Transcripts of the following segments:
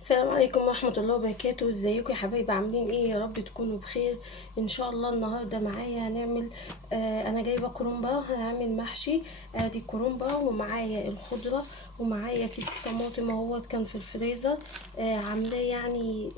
السلام عليكم ورحمة الله وبركاته. ازيكم يا حبايبي؟ عاملين ايه؟ يا رب تكونوا بخير ان شاء الله. النهاردة معايا هنعمل انا جايبة كرومبا، هنعمل محشي. ادي كرومبا ومعايا الخضرة ومعايا كيس طماطم اهوت كان في الفريزر. عاملاه يعني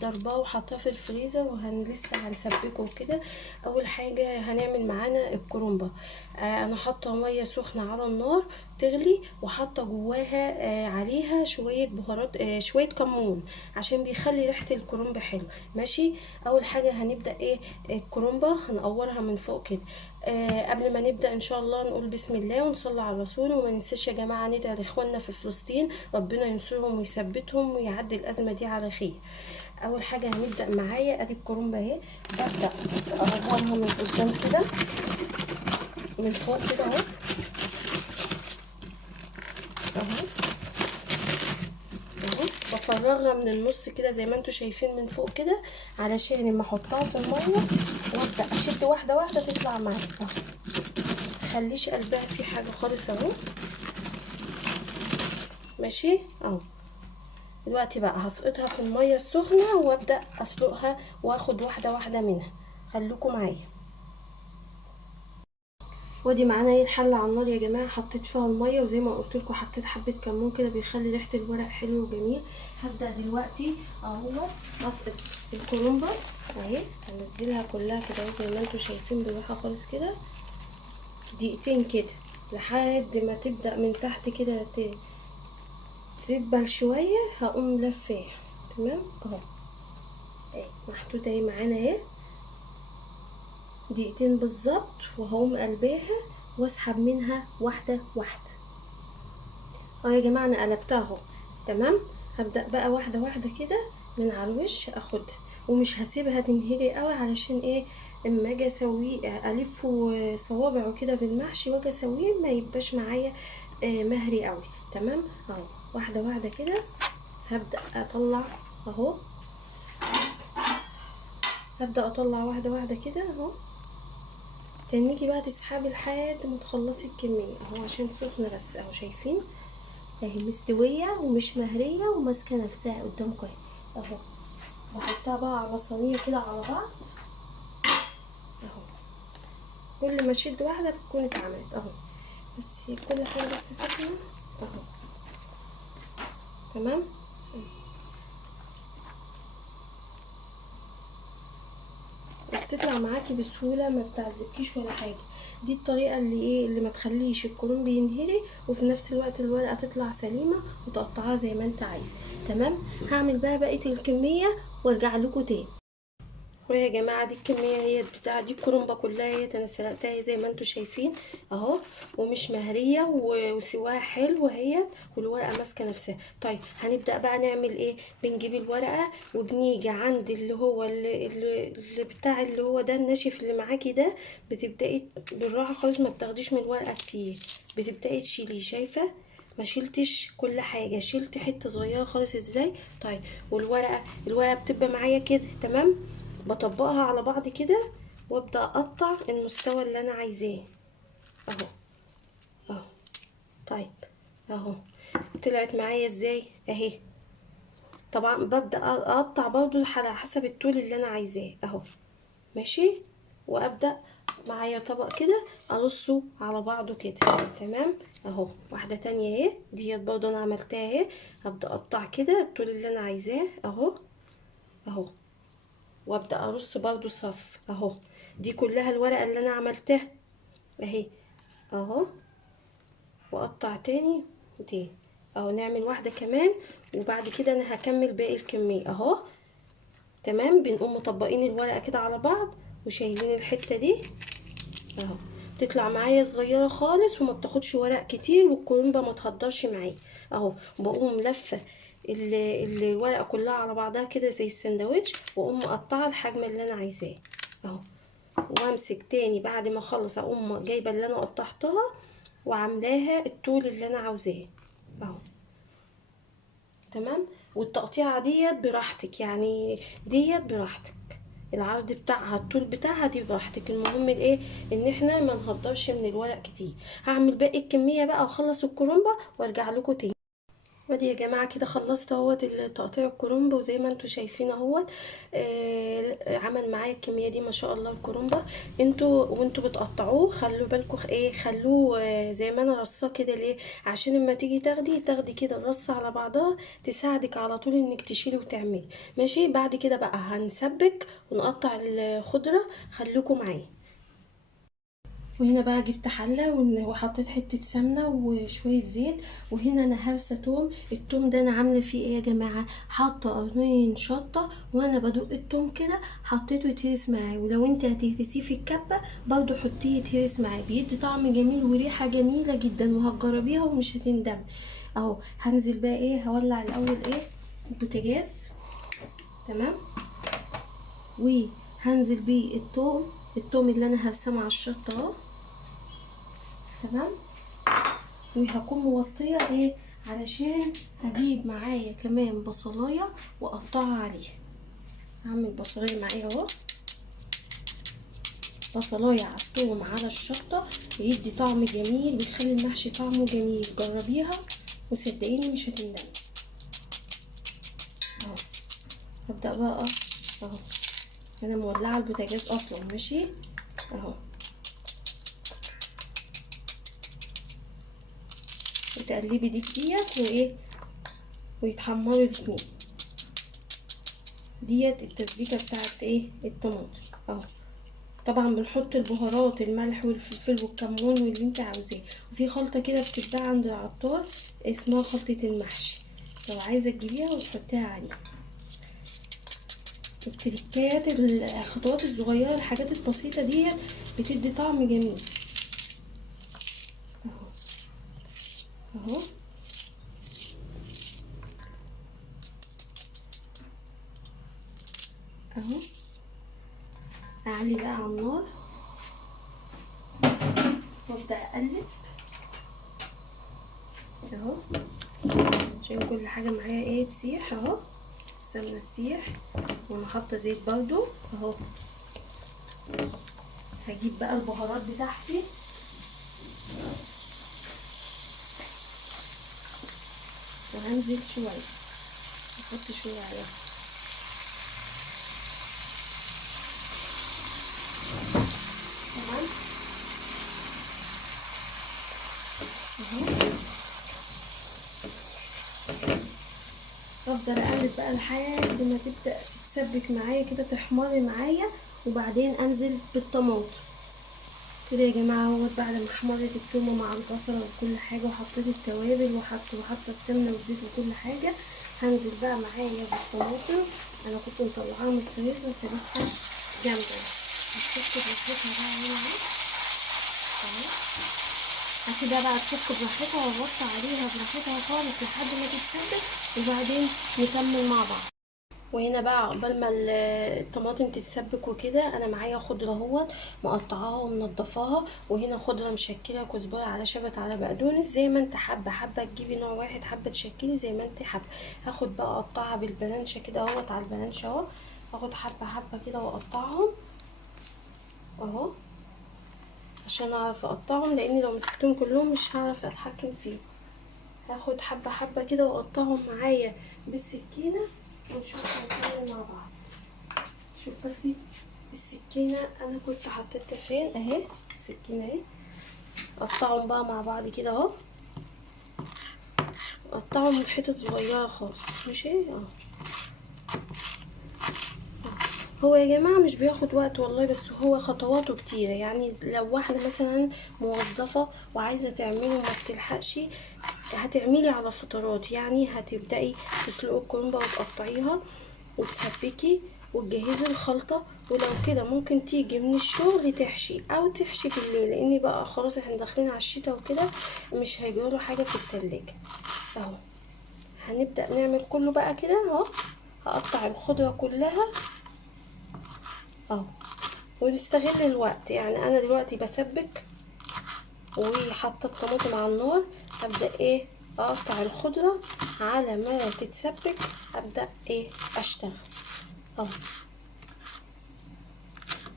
ضرباه وحطاه في الفريزر لسه هنسبكه وكده. اول حاجة هنعمل معانا الكرومبا. انا حاطة مية سخنة على النار تغلي، وحاطه جواها عليها شويه بهارات، شويه كمون عشان بيخلي ريحه الكرنب حلو. ماشي. اول حاجه هنبدا ايه؟ الكرنبه هنقورها من فوق كده. قبل ما نبدا ان شاء الله نقول بسم الله ونصلي على الرسول، وما ننساش يا جماعه ندعي لاخواننا في فلسطين، ربنا ينصرهم ويثبتهم ويعدي الازمه دي على خير. اول حاجه هنبدا معايا ادي الكرنبه اهي. ببدا اقورها من قدام كده، من فوق كده اهو. اهو اهو بفرغها من النص كده زي ما انتوا شايفين من فوق كده، علشان لما احطها في الميه وابدا اشد واحده واحده تطلع معايا اهو. مخليش قلبها في حاجه خالص اهو. ماشي اهو. دلوقتي بقى هسقطها في الميه السخنه وابدا اسلقها واخد واحده واحده منها. خليكم معايا. وادي معانا ايه الحله على النار يا جماعه، حطيت فيها الميه وزي ما قلت لكم حطيت حبه كمون كده بيخلي ريحه الورق حلو وجميل. هبدا دلوقتي اهو اسقط الكرنبه اهي. هنزلها كلها كده زي ما انتم شايفين بالراحه خالص كده، دقيقتين كده لحد ما تبدا من تحت كده تدبل شويه. هقوم لفاها تمام اهو. اهي محطوطه اهي معانا اهي دقيقتين بالظبط، وهقوم قلباها واسحب منها واحده واحده اهو يا جماعه. انا قلبتها اهو تمام. هبدا بقى واحده واحده كده من على الوش اخدها، ومش هسيبها تنهري قوي علشان ايه؟ اما اجي اسويه الفه صوابع وكده بالمحشي واجي اسويه ما يبقاش معايا مهري قوي. تمام اهو. واحده واحده كده هبدا اطلع اهو. هبدا اطلع واحده واحده كده اهو. تنيجي بقى تسحبي لحد ما تخلصي الكميه اهو، عشان سخنه بس اهو. شايفين اهي مستويه ومش مهريه وماسكه نفسها قدامكم اهو. بحطها بقى على صينيه كده على بعض اهو. كل ما اشد واحده بتكون اتعملت اهو. بس كل حاجه بس سخنه اهو. تمام. بتطلع معاكي بسهوله، ما بتعذبكيش ولا حاجه. دي الطريقه اللي ايه، اللي ما تخليش الكرنب ينهري وفي نفس الوقت الورقه تطلع سليمه وتقطعها زي ما انت عايزه. تمام. هعمل بقى بقيه الكميه وارجع لكم تاني. ويا جماعه دي الكميه هي بتاع دي الكرنبه كلها هي انا سلقتها زي ما انتم شايفين اهو، ومش مهريه وسواها حلو اهي، والورقه ماسكه نفسها. طيب هنبدا بقى نعمل ايه؟ بنجيب الورقه وبنيجي عند اللي هو اللي بتاع اللي هو ده الناشف اللي معاكي ده. بتبداي بالراحه خالص، ما بتاخديش من الورقه كتير، بتبداي تشيليه. شايفه؟ ما شلتش كل حاجه، شلت حته صغيره خالص ازاي. طيب الورقه بتبقى معايا كده تمام. بطبقها على بعض كده وابدا اقطع المستوى اللي انا عايزاه اهو. اهو. طيب اهو طلعت معايا ازاي اهي. طبعا ببدا اقطع برضو على حسب الطول اللي انا عايزاه اهو. ماشي. وابدا معايا طبق كده ارصه على بعضه كده تمام اهو. واحده تانية اهي ديت برضو انا عملتها اهي. هبدا اقطع كده الطول اللي انا عايزاه اهو. اهو. وابدا ارص برضو صف اهو. دي كلها الورقه اللي انا عملتها اهي اهو. واقطع تاني وتاني اهو. نعمل واحده كمان وبعد كده انا هكمل باقي الكميه اهو. تمام. بنقوم مطبقين الورقه كده على بعض وشايلين الحته دي اهو. تطلع معايا صغيره خالص وما بتاخدش ورق كتير والكرنبه ما تهدرش معايا اهو. بقوم لفه الورقه كلها على بعضها كده زي السندوتش، واقوم مقطعه الحجم اللي انا عايزاه اهو. وامسك تاني بعد ما اخلص اقوم جايبه اللي انا قطعتها وعاملاها الطول اللي انا عاوزاه اهو. تمام. والتقطيعه ديت براحتك يعني، ديت براحتك، العرض بتاعها الطول بتاعها دي براحتك. المهم الايه؟ ان احنا ما نهدرش من الورق كتير. هعمل باقي الكميه بقى واخلص الكرنبه وارجع لكم تاني. ودي يا جماعه كده خلصت اهوت تقطيع الكرنب، وزي ما انتوا شايفين اهوت عمل معايا الكميه دي ما شاء الله الكرنبه. وانتوا بتقطعوه خلوا بالكم خلوه زي ما انا رصاه كده. ليه؟ عشان اما تيجي تاخدي كده الرصه على بعضها، تساعدك على طول انك تشيلي وتعملي. ماشي. بعد كده بقى هنسبك ونقطع الخضره، خليكم معايا. وهنا بقى جبت حله وحطيت حته سمنه وشويه زيت. وهنا انا هرسه توم. التوم ده انا عامله فيه ايه يا جماعه؟ حاطه قرنين شطه، وانا بدق التوم كده حطيته يتهرس معايا. ولو انت هتهرسيه في الكبه برضو حطيه يتهرس معايا، بيدي طعم جميل وريحه جميله جدا، وهتجربيها ومش هتندم. اهو هنزل بقى ايه، هولع الاول ايه البوتاجاز. تمام. وهنزل بيه التوم اللي انا هرساه مع الشطه اهو. تمام. وهكون موطيه ايه علشان هجيب معايا كمان بصلايه واقطعها عليها. هعمل بصلايه معايا اهو. بصلايه على الثوم على الشطه بيدي طعم جميل، بيخلي المحشي طعمه جميل. جربيها وصدقيني مش هتندمي. اهو هبدا بقى اهو. انا مولعه البوتاجاز اصلا. ماشي اهو. وتقلبي ديت وايه، ويتحمروا الاتنين. ديت التسبيكه بتاعت ايه الطماطم اهو. طبعا بنحط البهارات، الملح والفلفل والكمون واللي انت عاوزاه. وفي خلطه كده بتتباع عند العطار اسمها خلطه المحشي، لو عايزه تجيبيها وتحطيها عليه. التريكات، الخطوات الصغيره، الحاجات البسيطه ديت بتدي طعم جميل. اهو اهو. اهو اعلي بقى على النار وابدا اقلب اهو، عشان كل حاجه معايا ايه تسيح اهو. السمنه تسيح وانا حاطه زيت برضو اهو. هجيب بقى البهارات بتاعتي وهنزل شويه، احط شويه عليها. تمام اهو. افضل اقلب بقى لحد ما تبدا تتسبك معايا كده، تحمري معايا. وبعدين انزل بالطماطم كده يا جماعه اهوت. بعد ما حمرت التومه مع البصله وكل حاجه، وحطيت التوابل وحاطه السمنه والزيت وكل حاجه، هنزل بقى معايا بالطماطم. انا كنت مطلعاها من الفريزر فلسه جامده. هتفك براحتها بقى هنا اهي. تمام. هسيبها بقى تفك براحتها واغطي عليها براحتها خالص لحد ما تتسبك، وبعدين نكمل مع بعض. وهنا بقى عقبال ما الطماطم تتسبك وكده، انا معايا خضره اهوت مقطعاها ومنضفاها. وهنا خضره مشكله، كزبره على شبت على بقدونس، زي ما انت حابه. حابه تجيبي نوع واحد، حابه تشكلي زي ما انت حابه. هاخد بقى اقطعها بالبلانشه كده اهوت، على البلانشه اهو. هاخد حبه حبه كده واقطعهم اهو، عشان اعرف اقطعهم، لاني لو مسكتهم كلهم مش هعرف اتحكم فيهم. هاخد حبه حبه كده واقطعهم معايا بالسكينه، ونشوف هنكمل مع بعض. شوف بس السكينه انا كنت حطيتها فين اهي. السكينه اهي. قطعهم بقى مع بعض كده اهو. قطعهم من حتت صغيره خالص. ماشي اهو. هو يا جماعه مش بياخد وقت والله، بس هو خطواته كتيره. يعني لو واحده مثلا موظفه وعايزه تعمله وما بتلحقش، هتعملي على فترات. يعني هتبدأي تسلقي الكرنبة وتقطعيها وتسبكي وتجهزي الخلطة. ولو كده ممكن تيجي من الشغل تحشي او تحشي بالليل، لان بقى خلاص احنا داخلين على الشتاء وكده، مش هيجراله حاجة في التلاجة اهو. هنبدأ نعمل كله بقى كده اهو. هقطع الخضرة كلها اهو، ونستغل الوقت. يعني انا دلوقتي بسبك وحاطه الطماطم على النار، هبدا ايه اقطع الخضره على ما تتسبك. ابدا ايه اشتغل اهو،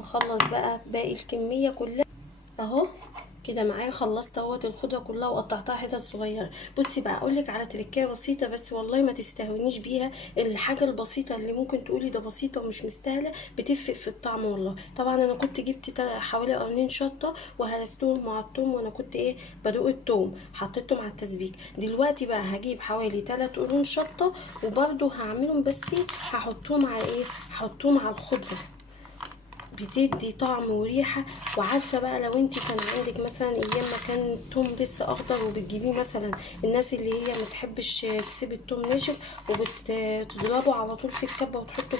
اخلص بقى باقي الكميه كلها اهو. كده معايا خلصت اهوت الخضره كلها وقطعتها حتت صغيره. بصي بقى اقولك على تركية بسيطه، بس والله ما تستهونيش بيها. الحاجه البسيطه اللي ممكن تقولي ده بسيطه ومش مستاهله بتفرق في الطعم والله. طبعا انا كنت جبت حوالي قرنين شطه وهرستهم مع الثوم، وانا كنت بدوق الثوم حطيتهم على التسبيك. دلوقتي بقى هجيب حوالي 3 قرون شطه وبرده هعملهم، بس هحطهم على هحطهم على الخضره، بتدي طعم وريحه. وعارفه بقى لو انت كان عندك مثلا ايام ما كان التوم لسه اخضر وبتجيبيه مثلا، الناس اللي هي ما تحبش تسيب التوم ناشف وبتضربه على طول في الكبه وتحطه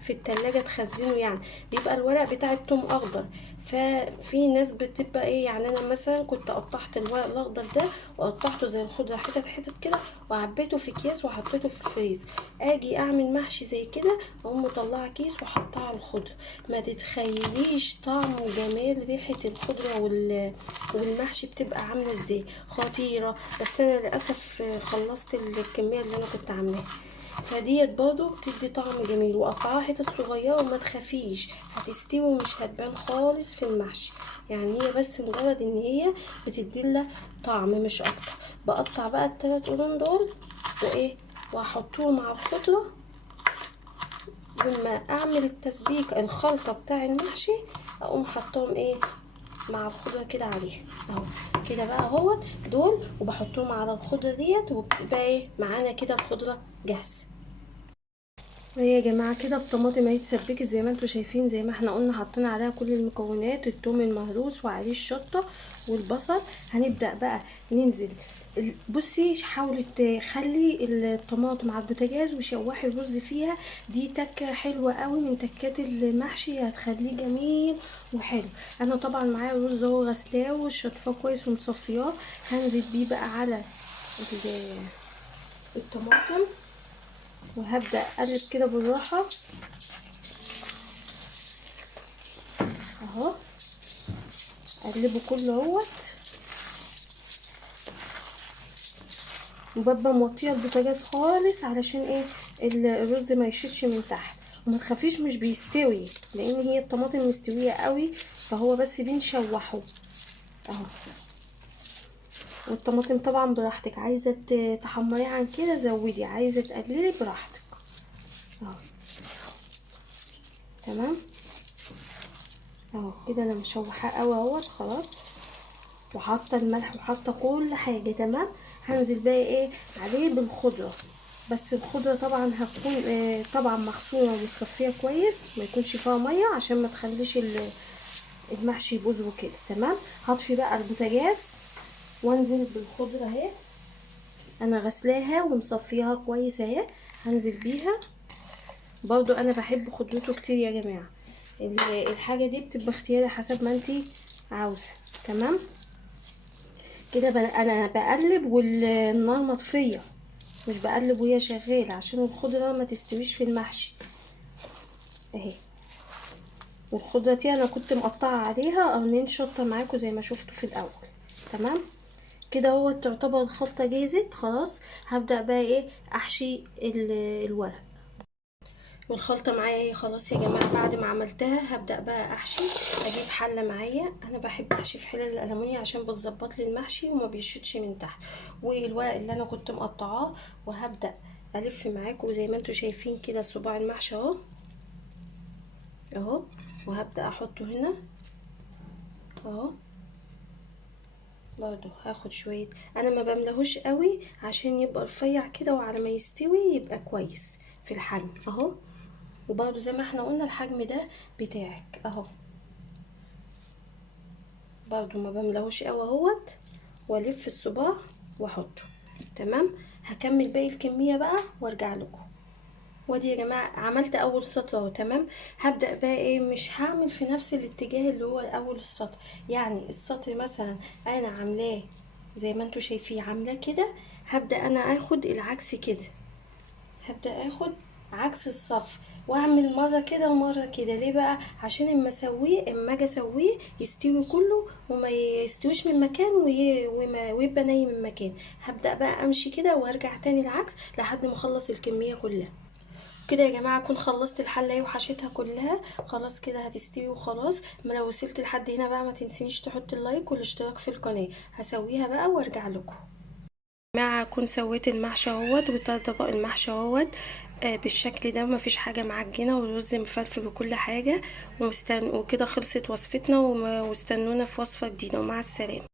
في التلاجة تخزنه، يعني بيبقى الورق بتاع التوم اخضر. ففي ناس بتبقى يعني انا مثلا كنت قطعت الورق الاخضر ده وقطعته زي الخضره حتت حتت كده وعبيته في اكياس وحطيته في الفريز. اجي اعمل محشي زي كده اقوم مطلعه كيس وحطها على الخضره، ما تتخيليش طعم وجمال ريحه الخضره والمحشي بتبقى عامله ازاي، خطيره. بس انا للاسف خلصت الكميه اللي انا كنت عاملاها. فديت برضو بتدي طعم جميل، وقطعها حتت صغيره وما تخافيش هتستوي ومش هتبان خالص في المحشي. يعني هي بس مجرد ان هي بتديلها طعم مش اكتر. بقطع بقى ال3 قرون دول وهحطهم على الخضره. لما اعمل التسبيك الخلطه بتاع المحشي اقوم حطهم مع الخضره كده عليها اهو. كده بقى اهوت دول وبحطهم على الخضره ديت، وبتبقى معانا كده الخضره جاهزه. يا جماعه كده الطماطم اهي اتسبكت زي ما انتم شايفين، زي ما احنا قلنا حطينا عليها كل المكونات، الثوم المهروس وعليه الشطه والبصل. هنبدا بقى ننزل. بصي حاولي تخلي الطماطم على البوتاجاز وشوحي الرز فيها، دي تكه حلوه قوي من تكات المحشي، هتخليه جميل وحلو. انا طبعا معايا الرز اهو غسلاه وشطفاه كويس ومصفياه، هنزل بيه بقى على الطماطم وهبدا اقلب كده بالراحه اهو، اقلبه كله اهوت، وببقى موطيه البوتاجاز خالص علشان الرز ما يشيتش من تحت. وما تخافيش مش بيستوي، لان هي الطماطم مستويه قوي، فهو بس بنشوحه اهو. والطماطم طبعا براحتك، عايزه تحمريها عن كده زودي، عايزه تقللي براحتك اهو. تمام اهو كده انا مشوحاه قوي اهوت خلاص، وحاطه الملح وحاطه كل حاجه تمام. هنزل بقى عليه بالخضره، بس الخضره طبعا هتكون طبعا مغسوله ومتصفيه كويس، ما يكونش فيها ميه عشان ما تخليش المحشي يبوظ وكده. تمام هطفي بقى البوتاجاز وانزل بالخضره اهي، انا غسلاها ومصفيها كويس اهي، هنزل بيها. برضو انا بحب خضرته كتير يا جماعه، الحاجه دي بتبقى اختياري حسب ما انتي عاوزه. تمام كده انا بقلب والنار مطفيه، مش بقلب وهي شغاله عشان الخضره ما تستويش في المحشي اهي. والخضره دي انا كنت مقطعه عليها قرنين شطه معاكم زي ما شفتوا في الاول. تمام كده هو تعتبر الخلطه جاهزت خلاص. هبدا بقى احشي الورق، والخلطه معايا اهي خلاص يا جماعه. بعد ما عملتها هبدا بقى احشي. اجيب حله معايا، انا بحب احشي في حلل الالومنيا عشان بتظبط لي المحشي وما بيشيطش من تحت، والورق اللي انا كنت مقطعاه. وهبدا الف معاكم زي ما انتم شايفين كده صباع المحشي اهو اهو، وهبدا احطه هنا اهو. برضو هاخد شويه، انا ما بملهوش قوي عشان يبقى رفيع كده، وعلى ما يستوي يبقى كويس في الحجم اهو. وبرضو زي ما احنا قلنا الحجم ده بتاعك اهو، برضو ما بملهوش قوي اهوت، والف الصباع واحطه. تمام هكمل باقي الكميه بقى وارجع لكم. وادي يا جماعه عملت اول سطر اهو. تمام هبدا بقى مش هعمل في نفس الاتجاه اللي هو اول السطر، يعني السطر مثلا انا عاملاه زي ما انتوا شايفين عاملاه كده، هبدا انا اخد العكس كده، هبدا اخد عكس الصف واعمل مره كده ومره كده. ليه بقى؟ عشان اما اسويه، اما اجي اسويه يستوي كله وما يستويش من مكان ويبقى ناي من مكان. هبدا بقى امشي كده وارجع تاني العكس لحد ما اخلص الكميه كلها. كده يا جماعه اكون خلصت الحله اهي وحشيتها كلها، خلاص كده هتستوي وخلاص. ما لو وصلت لحد هنا بقى ما تنسينيش تحط اللايك والاشتراك في القناه. هسويها بقى وارجع لكم. يا جماعه اكون سويت المحشي اهوت، وده طبق المحشي اهوت بالشكل ده، مفيش حاجه معجنه، والرز مفلفل وكل حاجه. وكده خلصت وصفتنا، واستنونا في وصفه جديده، ومع السلامه.